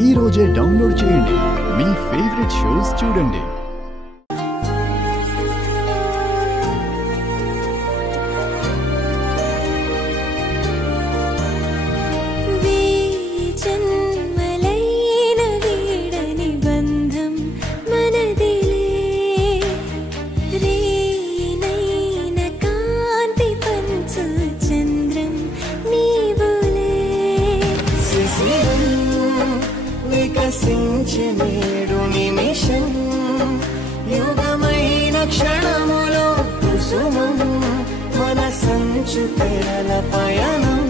ఈ రోజే డౌన్లోడ్ చేయండి. మీ ఫేవరెట్ షోస్ చూడండి. నేడు నిమిషం యుగమైన క్షణములో కుసుమం మన సంచు తెరల పయనం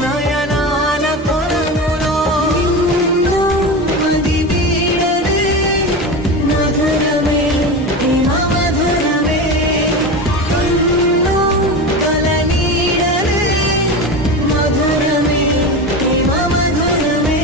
నయనాల కొలనులో మది వీడదే మధురమే హిమ మధురమే కన్ను కల నీడదే మధురమే హిమ మధురమే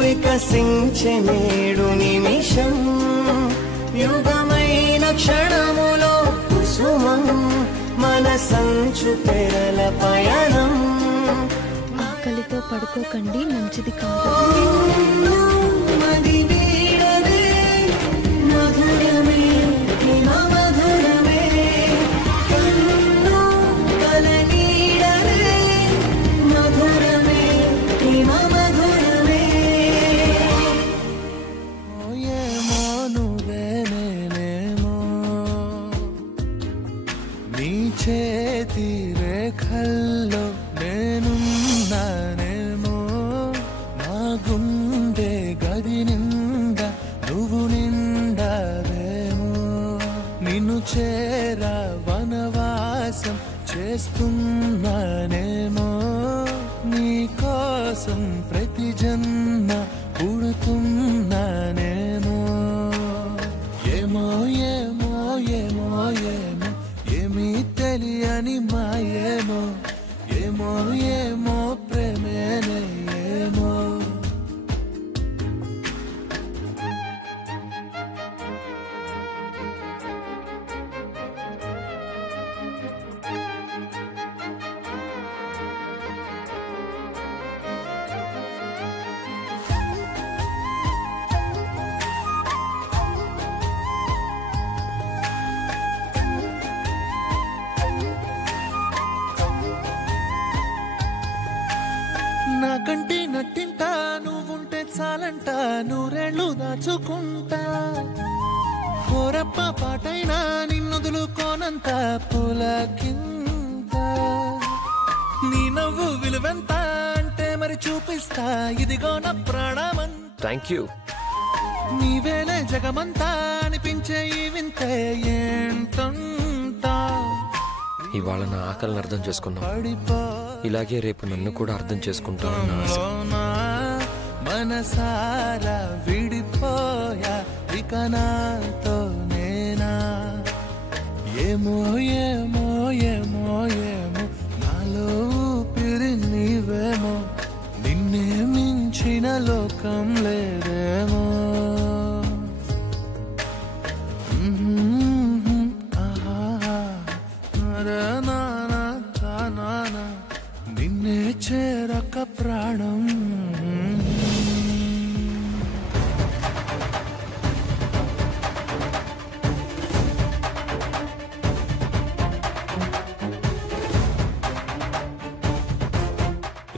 వికసించే నేడు నిమిషం యుగమైన క్షణములో కుసుమం మన సంచు తెరల పయనం. ఆకలితో పడుకోకండి, మంచిది కాదు. మది వీడదే మధురమే హిమ మధురమే కన్ను కల నీడదే మధురమే హిమ మధురమే. చేతి రేఖల్లో నేనున్నానేమో నా గుండె గది నిండా నువ్వు నిండావేమో నిన్ను చేరా వనవాసం చేస్తున్నానేమో నీ కోసం ప్రతి జన్మ పుడుతున్నానేమో ఏమో ఏమో ఏమో ఏమో ఏమీ తెలియని మాయేమో ఏమో ఏమో ప్రేమేనే ఏమో. నా కంటి నట్టింట నువ్వుంటే చాలంట నూరేళ్ళు దాచుకుంటా కోరప్ప పాటైనా నిన్నుదులుకోనంత పులకింత నీ నవ్వు విలువెంత అంటే మరి చూపిస్తా ఇదిగో నా ప్రాణమన్. Thank you. నీవేలే జగమంతా అనిపించే ఈ వింతే ఏంటంటా. ఇవాళ నా ఆకలిని అర్థం చేసుకున్నావు, ఇలాగే రేపు నన్ను కూడా అర్థం చేసుకుంటావు. మనసారా విడిపోయా ఇక నాతో నేనా ఏమో ఏమో ఏమో ఏమో నాలో ఊపిరి నీవేమో నిన్నే మించిన లోకం లేదేమో.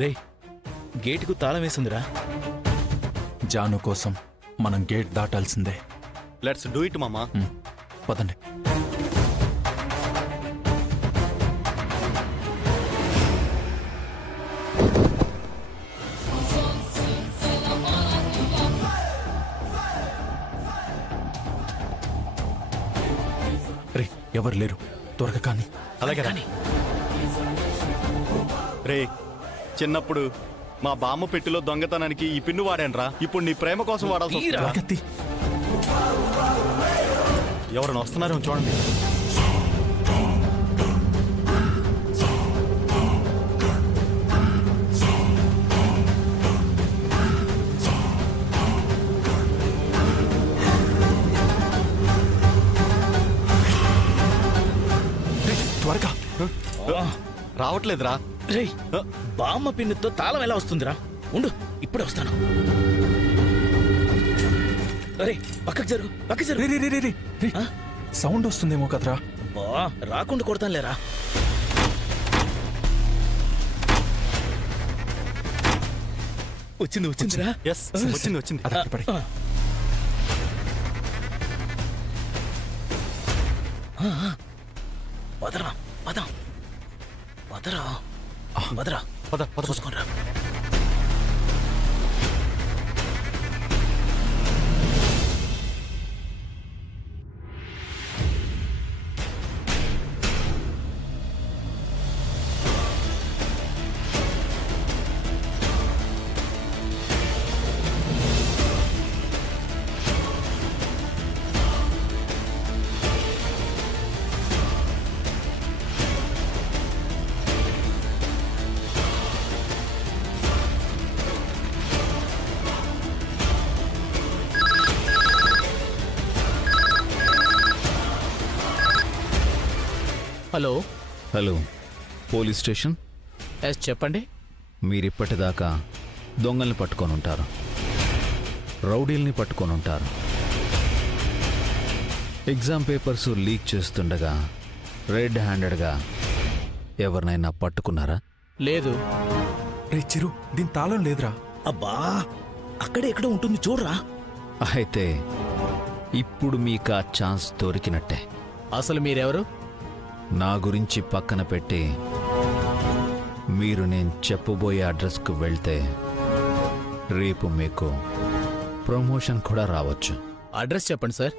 రే గేటుకు తాళం వేసిందిరా. జాను కోసం మనం గేట్ దాటాల్సిందే. లెట్స్ డూ ఇట్ మామా. పదండి. రే ఎవరు లేరు, త్వరగా కానీ. అలాగే రాని. రే చిన్నప్పుడు మా బామ్మ పెట్టిలో దొంగతనానికి ఈ పిన్ను వాడానురా. ఇప్పుడు నీ ప్రేమ కోసం వాడాల్సి వస్తుంది. ఎవరైనా వస్తున్నారో చూడండి. త్వరగా రావట్లేదురా. రే బామ్మ పిన్నుతో తాళం ఎలా వస్తుందిరా? ఉండు ఇప్పుడే వస్తాను. అరే పక్కకు జరుగు, పక్కకు జరుగు. సౌండ్ వస్తుందేమో కదరా. బా రాకుండా కొడతాను లేరా. వచ్చిందిరా. ఎస్ వచ్చింది. వదరా వదరా వదరా వదరా పద చూసుకోనరా. Hello police station. ఎస్ చెప్పండి. మీరిప్పటిదాకా దొంగల్ని పట్టుకొని ఉంటారు, రౌడీల్ని పట్టుకొని ఉంటారు. ఎగ్జామ్ పేపర్స్ లీక్ చేస్తుండగా రెడ్ హ్యాండెడ్గా ఎవరినైనా పట్టుకున్నారా? లేదు. రే చిరు, దీని తాళం లేదురా. అబ్బా అక్కడే ఎక్కడ ఉంటుంది చూడరా. అయితే ఇప్పుడు మీకు ఆ ఛాన్స్ దొరికినట్టే. అసలు మీరెవరు? నా గురించి పక్కన పెట్టి మీరు నేను చెప్పబోయే అడ్రస్కు వెళ్తే రేపు మీకు ప్రమోషన్ కూడా రావచ్చు. అడ్రస్ చెప్పండి సార్.